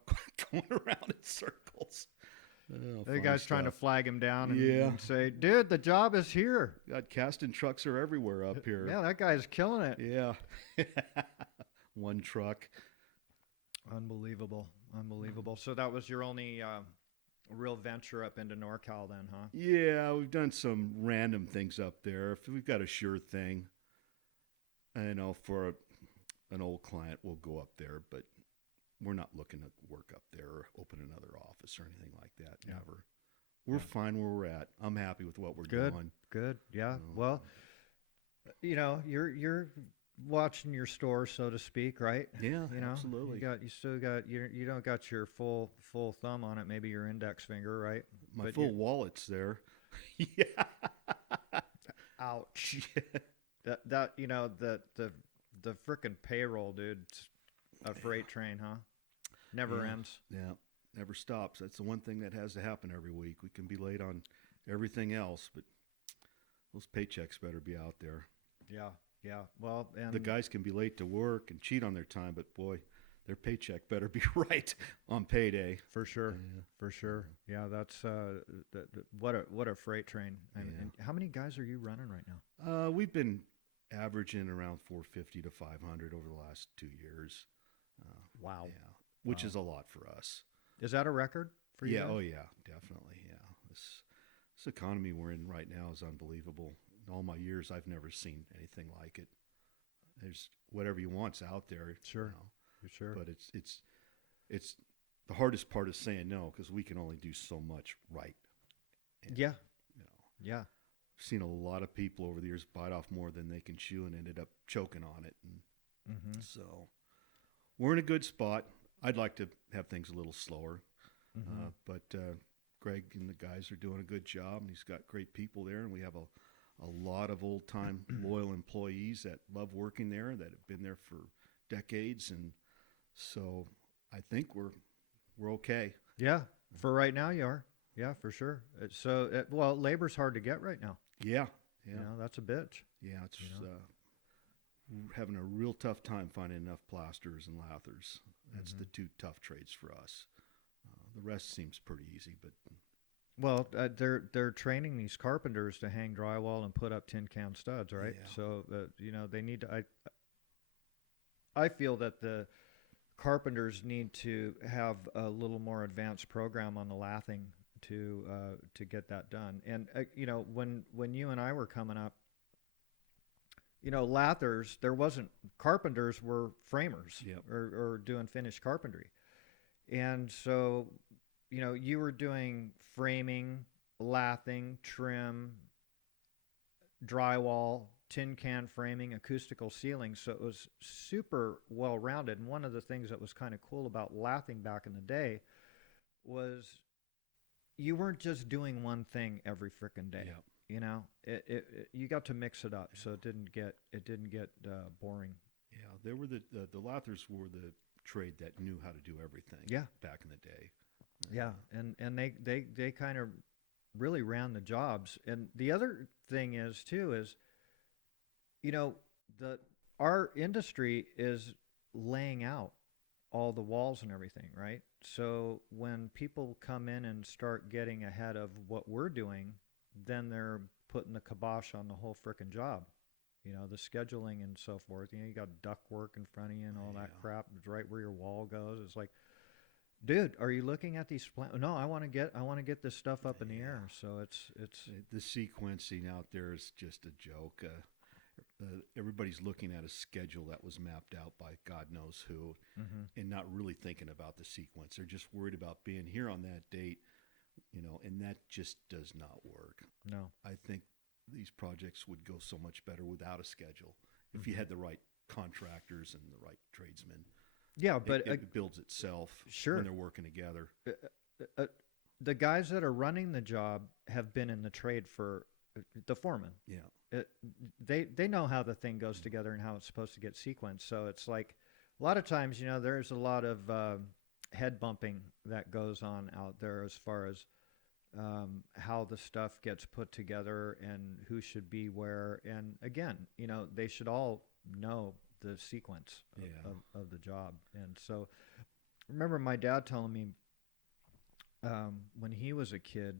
going around in circles. The guy's trying to flag him down and, Yeah. and say, dude, the job is here. God, Caston trucks are everywhere up here. Yeah, that guy's killing it. Yeah. One truck. Unbelievable. So that was your only real venture up into NorCal then, huh? Yeah, we've done some random things up there. If we've got a sure thing, for an old client, we'll go up there, but we're not looking to work up there or open another office or anything like that. Yeah. Never. We're fine where we're at. I'm happy with what we're doing. Good. Yeah. So, Well, you're watching your store, so to speak, right? Yeah, You know, absolutely. you don't got your full thumb on it, maybe your index finger, right? My But full you- wallet's there. Yeah. Ouch. That the frickin' payroll, dude, it's a freight train, huh? Never Yeah. ends. Yeah, never stops. That's the one thing that has to happen every week. We can be late on everything else, but those paychecks better be out there. Yeah. Well, and The guys can be late to work and cheat on their time, but boy, their paycheck better be right on payday. for sure. Yeah. For sure. Yeah, that's what a freight train. And how many guys are you running right now? We've been averaging around 450 to 500 over the last 2 years. Wow. Yeah, which Wow. is a lot for us. Is that a record for you? Yeah. guys? Oh, yeah. Definitely. Yeah. This economy we're in right now is unbelievable. In all my years, I've never seen anything like it. There's whatever you want's out there. Sure. For sure. But it's the hardest part is saying no, because we can only do so much right. And, Yeah. you know, Yeah. I've seen a lot of people over the years bite off more than they can chew and ended up choking on it. And Mm-hmm. so we're in a good spot. I'd like to have things a little slower, Mm-hmm. but Greg and the guys are doing a good job, and he's got great people there, and we have a lot of old time loyal employees that love working there, that have been there for decades, and so I think we're okay. Yeah. For right now, you are. Yeah, for sure. Well, labor's hard to get right now. Yeah, You yeah, know, that's a bitch. yeah. It's You know? we're having a real tough time finding enough plasters and lathers. That's Mhm. the two tough trades for us. The rest seems pretty easy, but Well, they're training these carpenters to hang drywall and put up tin can studs, right? Yeah. So you know they need to. I feel that the carpenters need to have a little more advanced program on the lathing to get that done. And you know when you and I were coming up, you know, lathers, there wasn't, carpenters were framers. Yep. Or doing finished carpentry. And so, you know, you were doing framing, lathing, trim, drywall, tin can framing, acoustical ceilings. So it was super well rounded. And one of the things that was kind of cool about lathing back in the day was you weren't just doing one thing every frickin' day. Yep. You know, you got to mix it up, so it didn't get boring. yeah, they were the lathers were the trade that knew how to do everything. Yeah. Back in the day. Yeah, and they kind of really ran the jobs. And the other thing is too is, you know, the our industry is laying out all the walls and everything, right? So when people come in and start getting ahead of what we're doing, then they're putting the kibosh on the whole frickin' job. You know, the scheduling and so forth. You know, you got duct work in front of you and all that Yeah. crap. It's right where your wall goes. It's like, dude, are you looking at these plans? No, I want to get this stuff up in the air. So it's The sequencing out there is just a joke. Everybody's looking at a schedule that was mapped out by God knows who, mm-hmm. and not really thinking about the sequence. They're just worried about being here on that date, and that just does not work. No. I think these projects would go so much better without a schedule if Mm-hmm. you had the right contractors and the right tradesmen. Yeah, but It builds itself sure. when they're working together. Uh, the guys that are running the job have been in the trade for the foreman. Yeah. They know how the thing goes together and how it's supposed to get sequenced. So it's like a lot of times, you know, there's a lot of head bumping that goes on out there as far as how the stuff gets put together and who should be where. And again, you know, they should all know the sequence Yeah. of the job. And so I remember my dad telling me when he was a kid,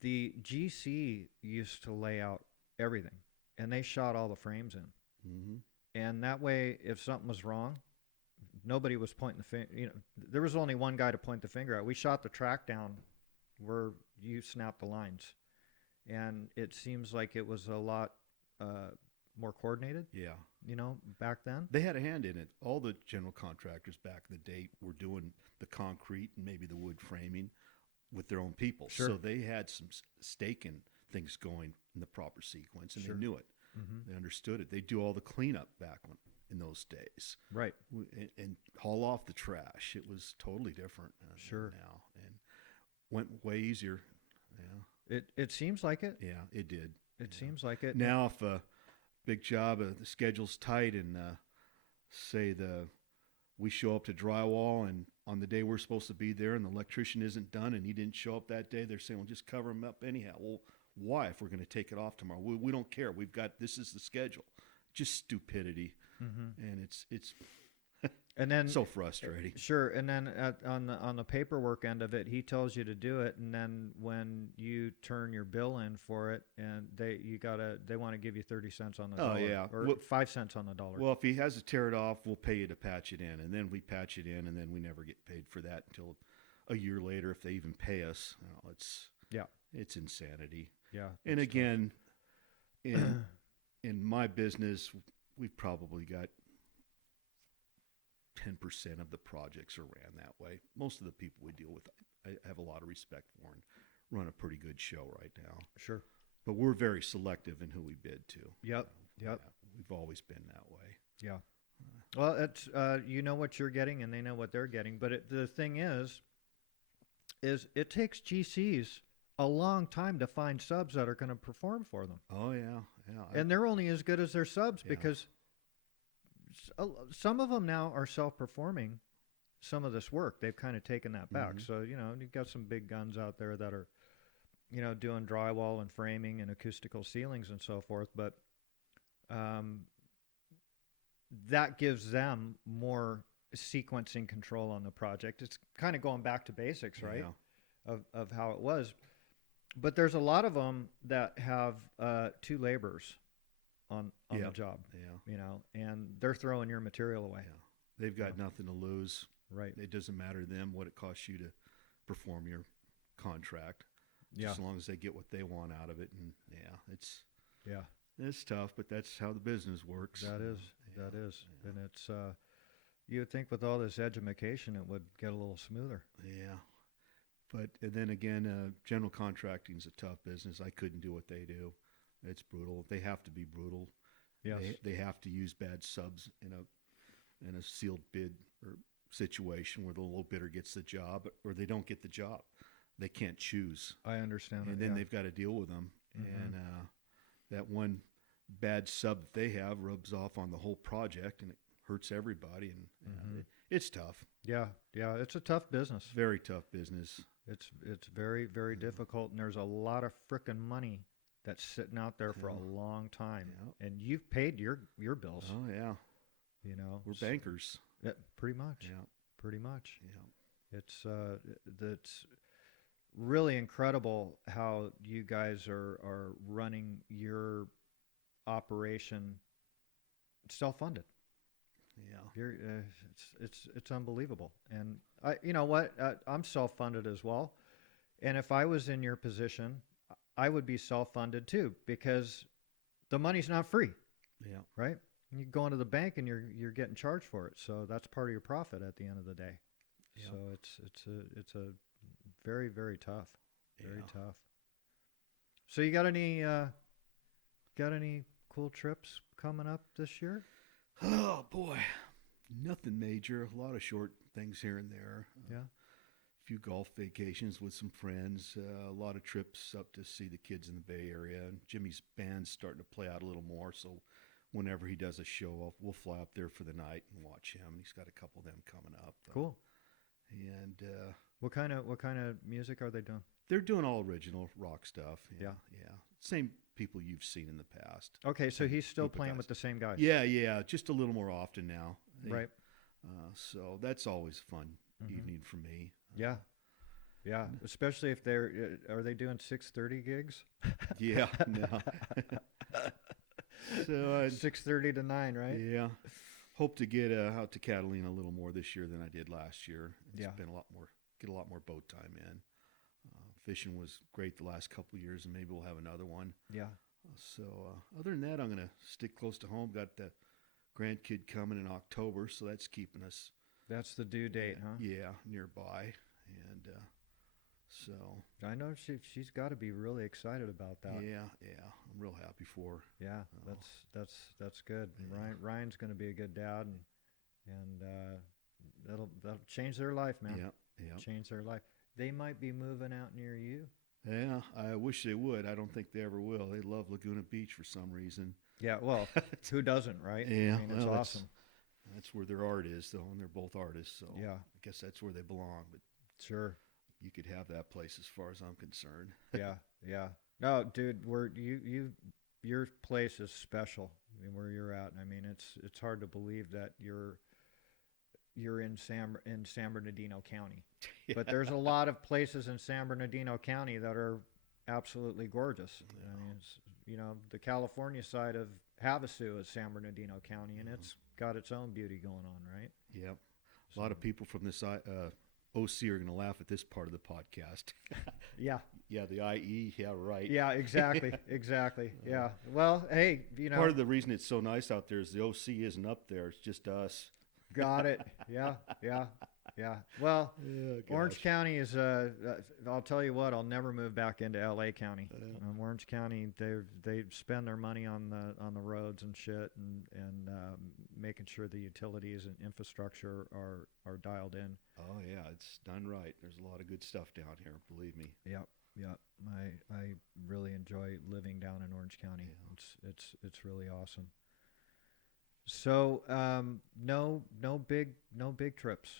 the GC used to lay out everything, and they shot all the frames in. Mm-hmm. And that way, if something was wrong, nobody was pointing the finger. You know, there was only one guy to point the finger at. We shot the track down where you snapped the lines, and it seems like it was a lot more coordinated. Yeah. You know, back then. They had a hand in it. All the general contractors back in the day were doing the concrete and maybe the wood framing with their own people. Sure. So they had some stake in things going in the proper sequence, and Sure. they knew it. Mm-hmm. They understood it. They do all the cleanup back in those days, Right. and haul off the trash. It was totally different Sure. now, and went way easier. Yeah, It seems like it. yeah, it did. It Yeah. seems like it. Now, if a big job, the schedule's tight, and say we show up to drywall, and on the day we're supposed to be there, and the electrician isn't done, and he didn't show up that day, they're saying, "Well, just cover him up anyhow." Well, why? If we're going to take it off tomorrow, we don't care. This is the schedule. Just stupidity, Mm-hmm. and it's And then so frustrating. Sure, and then on the paperwork end of it, he tells you to do it, and then when you turn your bill in for it, and they want to give you 30 cents on the Oh, dollar, yeah. or Well- 5 cents on the dollar. Well, if he has to tear it off, we'll pay you to patch it in, and then we patch it in, and then we never get paid for that until a year later, if they even pay us. Yeah. It's insanity. Yeah, And it's again, in my business, we've probably got 10% of the projects are ran that way. Most of the people we deal with, I have a lot of respect for and run a pretty good show right now. Sure. But we're very selective in who we bid to. Yep. Yep. Yeah, we've always been that way. Yeah. Well, it's you know what you're getting, and they know what they're getting. But the thing is it takes GCs a long time to find subs that are going to perform for them. Oh yeah, yeah. And they're only as good as their subs Yeah. because some of them now are self-performing some of this work. They've kind of taken that back. Mhm. So, you've got some big guns out there that are, doing drywall and framing and acoustical ceilings and so forth. But that gives them more sequencing control on the project. It's kind of going back to basics, right? Yeah. Of how it was. But there's a lot of them that have 2 laborers on Yeah. the job, Yeah. and they're throwing your material away. Yeah. They've got nothing to lose. Right. It doesn't matter to them what it costs you to perform your contract. Yeah. As long as they get what they want out of it. And yeah, Yeah. it's tough, but that's how the business works. That is. Yeah. That is. Yeah. And it's you would think with all this edumacation it would get a little smoother. Yeah. But and then again, general contracting is a tough business. I couldn't do what they do. It's brutal. They have to be brutal. Yes. They have to use bad subs in a sealed bid or situation where the low bidder gets the job or they don't get the job. They can't choose. I understand And it. then Yeah. they've got to deal with them. Mhm. And that one bad sub that they have rubs off on the whole project and it hurts everybody. And Mhm. it's tough. Yeah. Yeah. It's a tough business. Very tough business. It's very, very difficult, and there's a lot of frickin' money that's sitting out there for a Yeah. long time. Yeah. And you've paid your bills. Oh, yeah. We're We're bankers. Yeah, pretty much. Yeah. Pretty much. Yeah. It's really incredible how you guys are running your operation self-funded. Yeah. You're it's unbelievable. And you know what? I'm self-funded as well. And if I was in your position, I would be self-funded too because the money's not free, Yeah. right? You go into the bank and you're getting charged for it. So that's part of your profit at the end of the day. Yeah. So it's a very, very tough. Very Yeah. tough. So you got any cool trips coming up this year? Oh, boy. Nothing major. A lot of short things here and there. Yeah. A few golf vacations with some friends. A lot of trips up to see the kids in the Bay Area. And Jimmy's band's starting to play out a little more. So whenever he does a show, we'll fly up there for the night and watch him. He's got a couple of them coming up. Cool. And What kind of music are they doing? they're doing all original rock stuff. Yeah. Yeah. Same people you've seen in the past. Okay, so he's still Group of playing guys. with the same guys. Yeah. Just a little more often now. Right. So that's always a fun Mhm. evening for me. Yeah. Yeah. Especially if are they doing 6:30 gigs? Yeah. No. So 6:30 to 9, right? yeah, hope to get out to Catalina a little more this year than I did last year. It's Yeah. been get a lot more boat time in. Fishing was great the last couple of years, and maybe we'll have another one. Yeah. So other than that, I'm gonna stick close to home. Got the grandkid coming in October, so that's keeping us That's the due date, huh? yeah nearby, and so I know she's got to be really excited about that. yeah, I'm real happy for her. Yeah, Oh. that's good. And Yeah. Ryan's going to be a good dad, and that'll change their life, man. Yeah. Change their life. They might be moving out near you. Yeah, I wish they would. I don't think they ever will. They love Laguna Beach for some reason. Yeah, well, who doesn't, right? Yeah, I mean, it's well, awesome. That's where their art is, though, and they're both artists. So Yeah, I guess that's where they belong. But sure. you could have that place as far as I'm concerned. Yeah. No, dude, your place is special. I mean, where you're at. I mean, it's hard to believe that you're in San Bernardino County. But there's a lot of places in San Bernardino County that are absolutely gorgeous. Yeah. I mean, it's, the California side of Havasu is San Bernardino County, and it's got its own beauty going on, right? Yep. A lot of people from this OC are going to laugh at this part of the podcast. Yeah. Yeah, the IE. Yeah, right. Yeah, exactly. Exactly. Yeah. Well, hey, Part of the reason it's so nice out there is the OC isn't up there. It's just us. got it. Yeah. Yeah. Well, Oh, Orange gosh. County is. I'll tell you what. I'll never move back into L.A. County. Orange County, they spend their money on the roads and shit, and making sure the utilities and infrastructure are dialed in. Oh yeah, it's done right. There's a lot of good stuff down here. Believe me. Yep. Yep. I really enjoy living down in Orange County. Yeah. It's really awesome. So no big trips.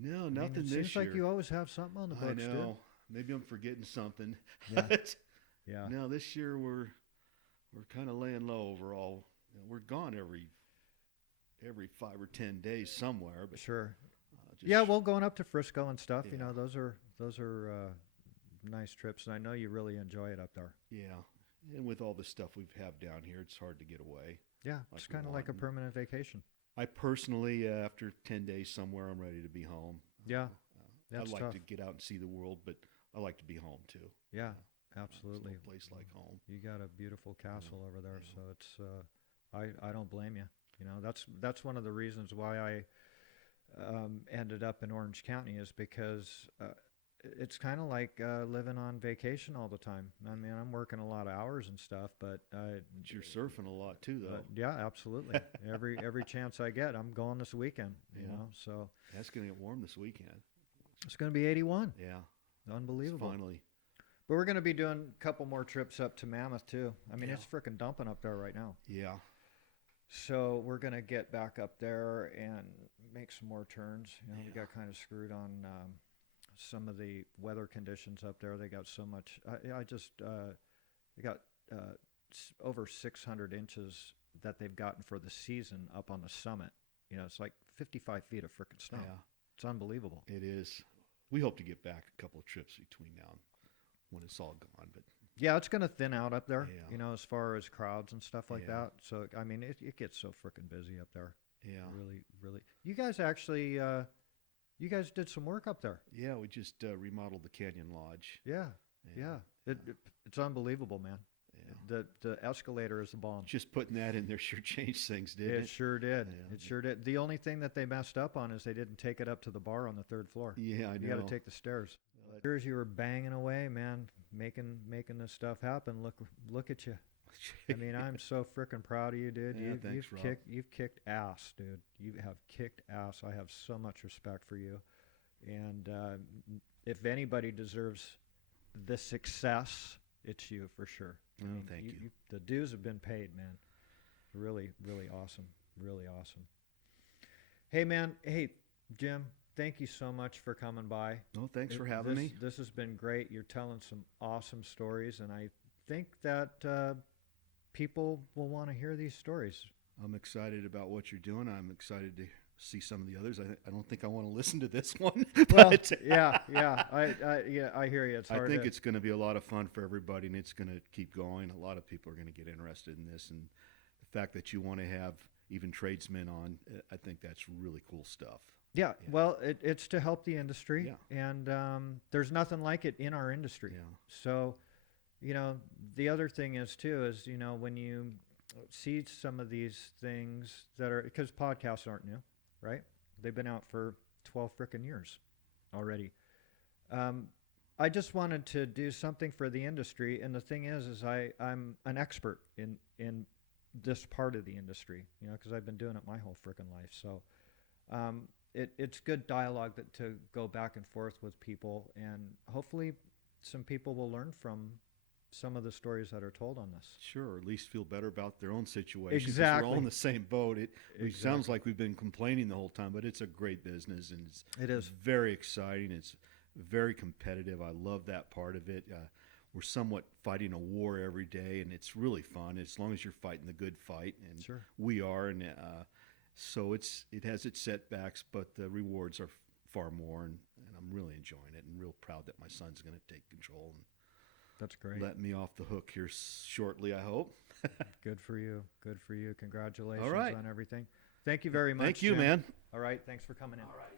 No, I mean, nothing it this seems year. like you always have something on the I books, dude. know. Maybe I'm forgetting something. Yeah. But Yeah. no, this year we're kind of laying low overall. We're gone every 5 or 10 days somewhere, but Sure. just Yeah, well, going up to Frisco and stuff, Yeah. those are nice trips, and I know you really enjoy it up there. yeah. And with all the stuff we have down here, it's hard to get away. Yeah, Like it's we kind of like a want. permanent vacation. I personally, after 10 days somewhere, I'm ready to be home. Yeah, Uh, that's I like tough. to get out and see the world, but I like to be home too. Yeah, There's absolutely. no place like home. You got a beautiful castle over there, Yeah. so it's I don't blame you. That's one of the reasons why I ended up in Orange County is because it's kind of like living on vacation all the time. I mean, I'm working a lot of hours and stuff, but But you're surfing a lot too, though. yeah, absolutely. every chance I get, I'm going this weekend. Yeah. So That's going to get warm this weekend. it's going to be 81. Yeah. Unbelievable. Finally. But we're going to be doing a couple more trips up to Mammoth too. I mean, Yeah. it's freaking dumping up there right now. Yeah. So we're going to get back up there and make some more turns. We Yeah. got kind of screwed on some of the weather conditions up there. They got so much. They got over 600 inches that they've gotten for the season up on the summit. It's like 55 feet of freaking snow. Yeah. It's unbelievable. It is. We hope to get back a couple of trips between now and when it's all gone. But Yeah, it's going to thin out up there, Yeah. as far as crowds and stuff like Yeah. that. So, I mean, it gets so freaking busy up there. yeah. Really, really. You guys actually, you guys did some work up there. Yeah, we just remodeled the Canyon Lodge. Yeah, yeah. It's unbelievable, man. Yeah. The escalator is the bomb. Just putting that in there sure changed things, didn't it? Sure did. Yeah. It sure did. The only thing that they messed up on is they didn't take it up to the bar on the third floor. Yeah, I know. You got to take the stairs. Years you were banging away, man, making this stuff happen. Look at you. I mean, I'm so freaking proud of you, dude. Yeah, thanks, Rob. You've kicked ass, dude. You have kicked ass. I have so much respect for you. And if anybody deserves the success, it's you for sure. I Oh, mean, thank you. The dues have been paid, man. Really, really awesome. Really awesome. Hey, man. Hey, Jim. Thank you so much for coming by. No, thanks for having me. This has been great. You're telling some awesome stories, and I think that people will want to hear these stories. I'm excited about what you're doing. I'm excited to see some of the others. I don't think I want to listen to this one. Well, but yeah. I hear you. It's I hard. think it's going to be a lot of fun for everybody, and it's going to keep going. A lot of people are going to get interested in this, and the fact that you want to have even tradesmen on, I think that's really cool stuff. Yeah. Well, it's to help the industry, Yeah. and there's nothing like it in our industry. Yeah. So, the other thing is too is when you see some of these things that are because podcasts aren't new, right? They've been out for 12 frickin' years already. I just wanted to do something for the industry, and the thing is I'm an expert in this part of the industry, because I've been doing it my whole frickin' life. So it's good dialogue to go back and forth with people, and hopefully some people will learn from some of the stories that are told on this. Sure, or at least feel better about their own situation. 'cause Exactly. We're all in the same boat. It Exactly. sounds like we've been complaining the whole time, but it's a great business, and It is. very exciting. It's very competitive. I love that part of it. We're somewhat fighting a war every day, and it's really fun as long as you're fighting the good fight, and Sure. we are. And so it has its setbacks, but the rewards are far more, and I'm really enjoying it, and real proud that my son's going to take control and That's great. let me off the hook here shortly, I hope. Good for you. Good for you. Congratulations All right. on everything. Thank you very much. Thank you, Jim. man. All right. Thanks for coming in. All righty.